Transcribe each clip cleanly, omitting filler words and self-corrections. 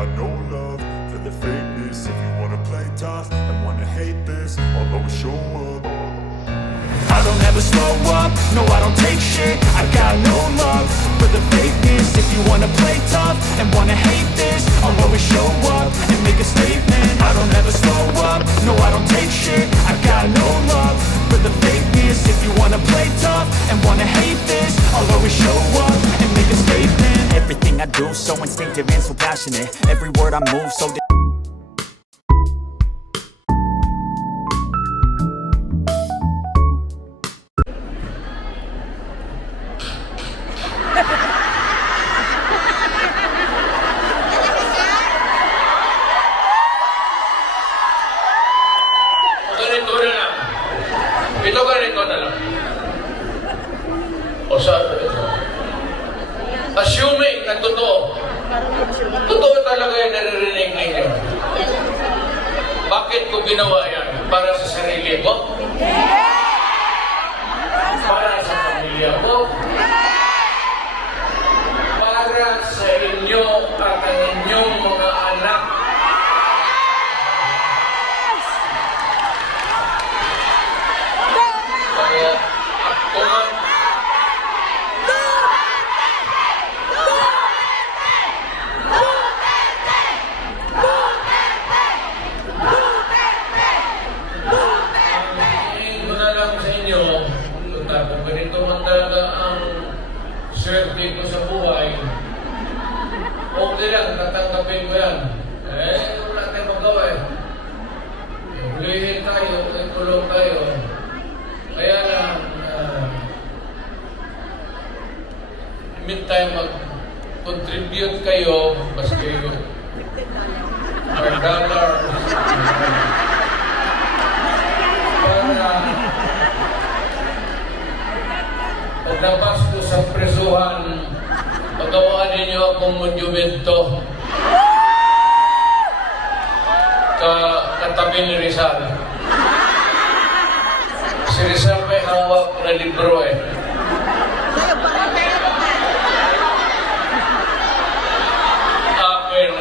got no love for the fakeness. If you wanna play tough and wanna hate this, I'll always show up. I don't ever slow up, no I don't take shit. I got no love for the fakeness. If you wanna play tough and wanna hate this, I'll always show up and make a statement. I don't ever slow up, no I don't take shit. I got no love for the fakeness. If you wanna play tough and wanna hate this, I'll always show up and make a statement. Everything I do so instinctive and so passionate. Every word I move so ganito na lang. O sabi ito. Assuming na totoo talaga yung naririnig ninyo. Bakit ko ginawa yan? Para sa sarili ko? Para sa pamilya ko? Para sa inyo at ang inyong mga anak? Kaya ako man kung ganito man talaga ang swerte ko sa buhay, okay lang, tatanggapin ko yan. Wala tayong magawa eh. Hulihin tayo, ikulong tayo. Kaya lang, imbit tayo mag-contribute kayo, baski $1, para pagdapas ko sa presuhan, pagawaan ninyo akong monumento katabi ni Rizal. Si Rizal may hawak na libro eh. Akin.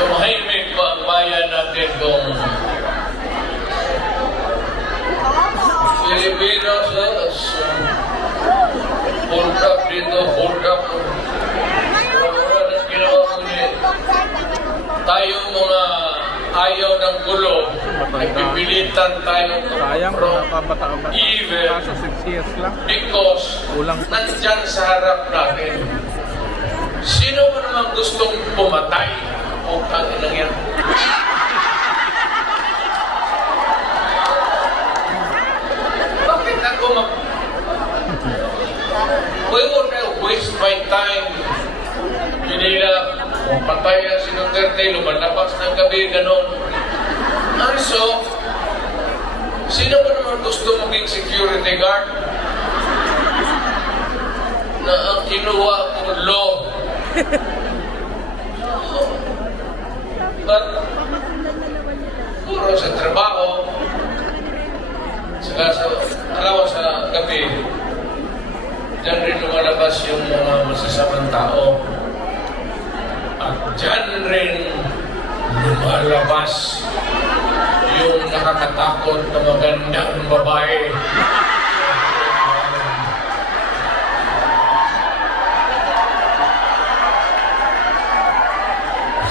Tumahimik ba ang bayan natin kung Pilipinas, hold up dito, hold up. Wala na ginawa ko niya. Tayong mga ayaw ng gulo, nagpipilitan tayo even because nandyan sa harap natin. Sino ba naman gustong pumatay? O tangin yan. Bakit ako Why would I waste my time? Pinila, kung patayan si Duterte, lumalabas ng gabi, gano'n. Also, sino ba naman gusto maging security guard? Na ang kinuha kong law. But, puro sa trabaho, saka sa gabi, dyan rin lumalabas yung mga masasamang tao. At dyan rin lumalabas yung nakakatakot na magandang babae.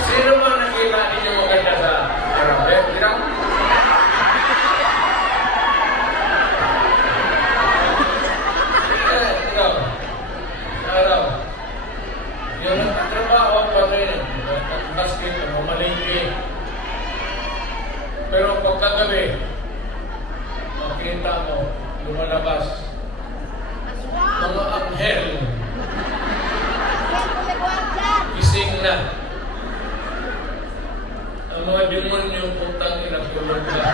Sino man nakita ninyo maganda sa harap? Ikaw? Ikaw? Sa harap? Yung nagtatrabaho pa rin, basket, mamalingki. Pero pagkagabi, makita mo, lumalabas mga anghel. Gising na. Ang mga demonyo putang inakulog na.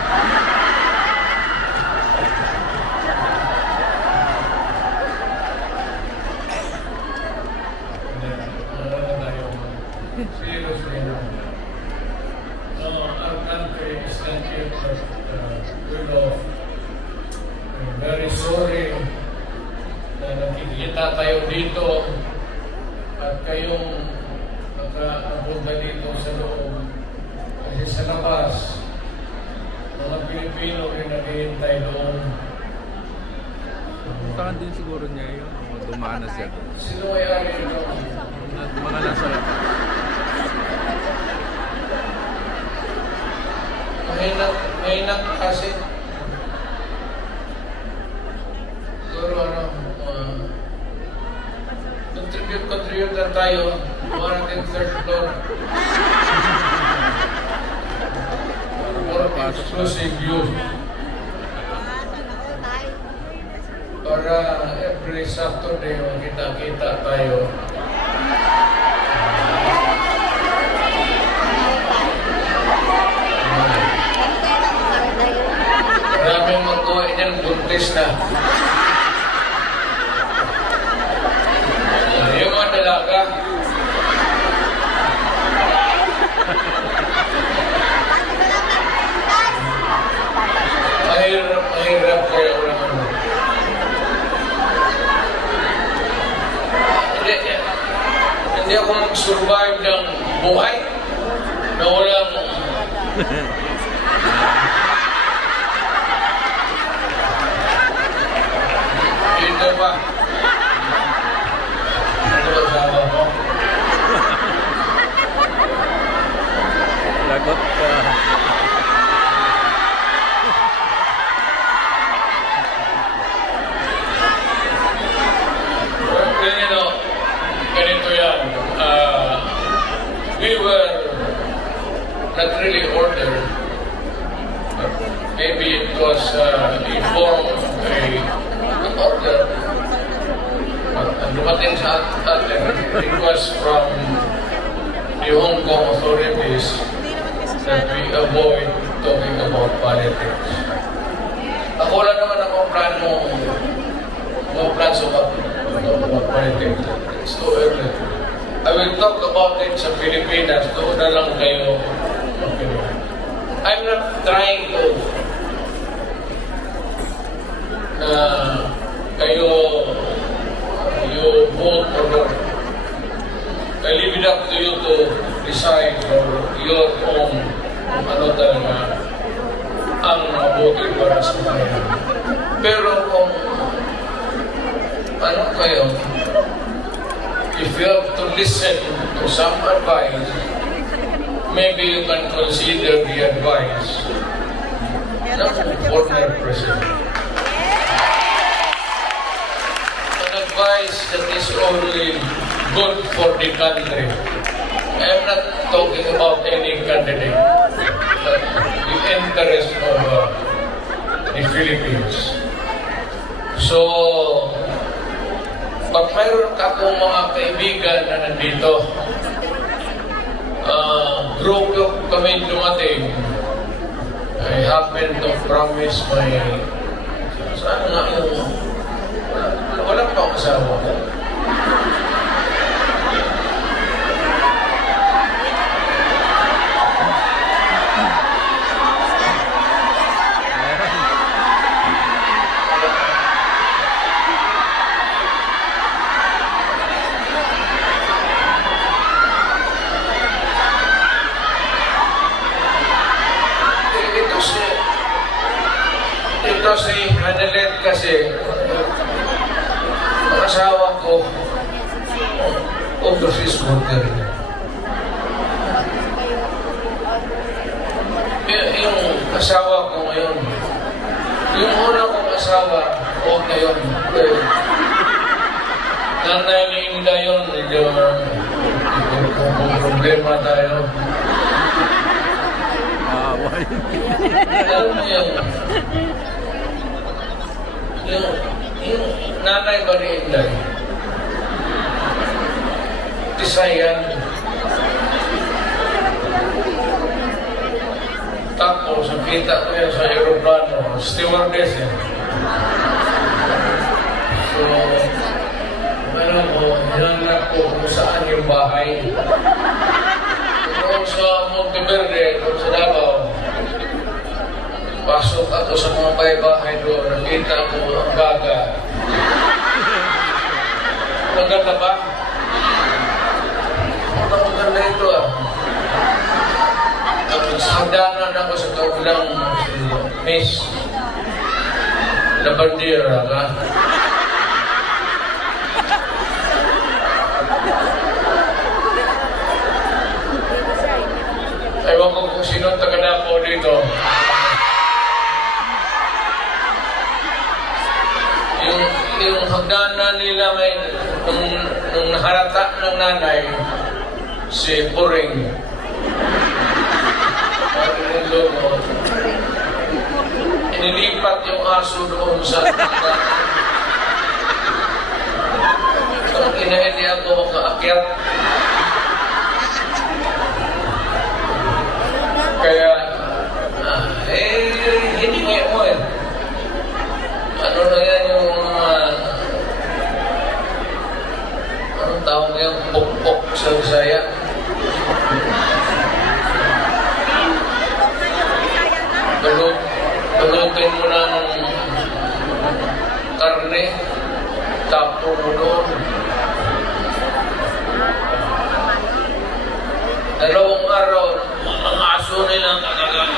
Seriously na. Our country birthday is not yet, but I'm very sorry na nakikita tayo dito at kayong napunta dito sa loob. Kasi sa labas, mga Pilipino rin naghihintay doon. Puntahan din siguro niya yun. Dumaan na siya. Sino ay ari nito? Mga nasa labas. Mahina kasi. Siguro contribute na tayo. More than third floor. More exclusive views. Para every Saturday makita-kita tayo. Maraming magawa niyan, buntis na. Yung mga dalaga. Mahirap kaya walang ano. Hindi ako mag-survive ng buhay na walang dito ba? Ano ba sabi ko? Lagot ka. Ganito yan. We were not really ordered. But maybe it was informed an order. Dumating sa atin, request from the Hong Kong authorities that we avoid talking about politics. Ako wala naman akong plans about politics. It's too early. I will talk about it sa Pilipinas. Doon na lang kayo. Okay. I'm not trying to you vote or I leave it up to you to decide for your own ano talaga ang mabuti para sa bayan. Pero kung ano kayo, if you have to listen to some advice, maybe you can consider the advice ng former president. An advice that is only good for the country. I am not talking about any candidate, but the interest of the Philippines. So, pag mayroon ka pong mga kaibigan na nandito, group kami dumating, I happen to promise saan nga yung, wala pa akong asawa ko. Ito si Hanelet kasi ang asawa ko overseas worker. Yung asawa ko ngayon, yung una kong asawa ko ngayon, nanay ni Inda yun, medyo problema tayo. Alam mo yung nanay ba ni Inday? Tisayan. Tapos, nakita ko yan sa aeroplano, stewardess yan. So, ano mo, hinanap ko kung saan yung bahay. Doon sa Monteverde, doon sa Davao, ako sa mga bahay-bahay doon, nakita ko ang gaga. Maganda ba? Maganda ito ah. Tapos hagdanan ako sa kabilang miss na bandera ka. Ewan ko kung sino ang taga-Davao dito. Yung hagdanan nila may nung naharata ng nanay si Puring. Yung logo. Inilipat yung aso doon sa hagdanan. Kung hindi ako makaakyat. Kaya, hindi ngayon mo eh. Ano na yan yung anong tawag yan? Pok-pok sa Bisaya. Balutin mo ng karne, tapo mo doon. Dalawang araw, ang aso nila kagagal.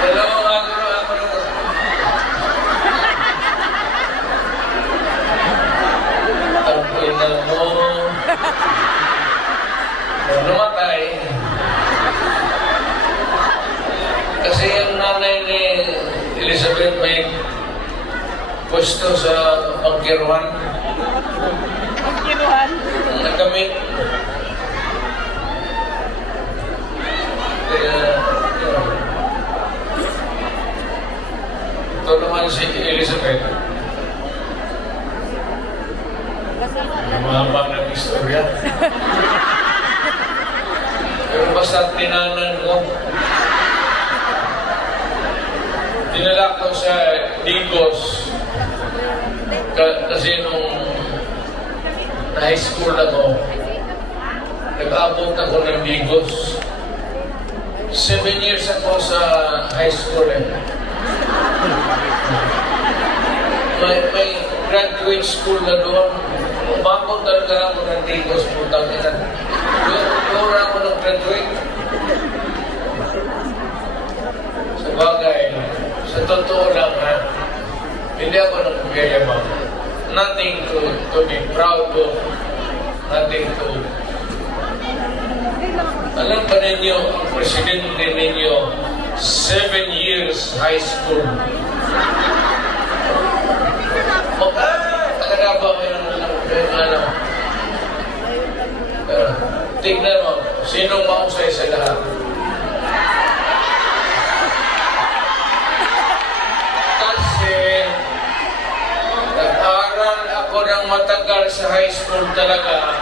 Dalawang araw ako doon. Tapoy na mo. Namatay. Kasi yung nanay ni Elizabeth may pwesto sa pangkiruan. Nagamit. Kaya, ito naman si Elizabeth. Mahaba ng istorya. Pero basta tinanan ko. Dinala ko sa Digos. Kasi nung high school ako, nag-abot ako ng Digos. 7 years ako sa high school eh. May graduate school na doon. Umabot talaga ako ng Digos, putang ina. Doon ako nag-graduate. Sa bagay, sa totoo lang ha, hindi ako nagpapayabang. Nothing to be proud of. Nothing to... Alam ba ninyo, ang presidente ninyo, 7 years high school. Taga ba kayo ng ano? Tignan mo, sinong mausay sa lahat? Kasi, nag-aaral ako ng matagal sa high school talaga.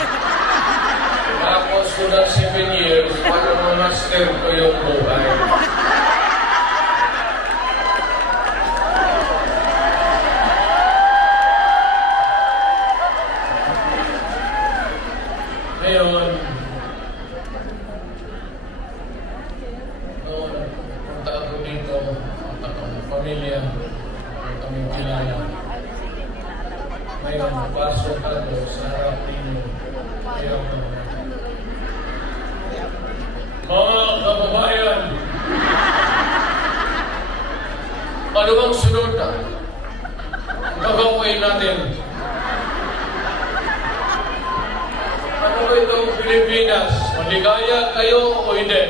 Tapos ko ng 7 years, para ma-master ko yung buhay. Ngayon, noon, punta ako dito, at akong pamilya, at aming kilala. Ngayon, pasok ako sa harap ninyo. Ngayon, mga kababayan, ano bang sunod na gagawin natin? Ano ba itong Pilipinas? Maligaya kayo o hindi?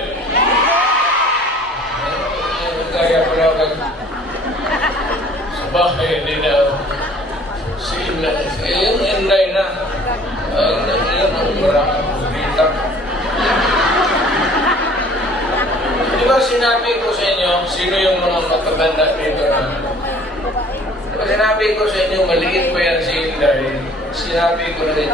Maligaya pala ako sa bahay, hindi na yung Inday na yung maraming kulita. Di ba sinabi ko sa inyo, sino yung mga matatanda dito na? Di ba sinabi ko sa inyo, maliit pa yan si Inday. Sinabi ko na rin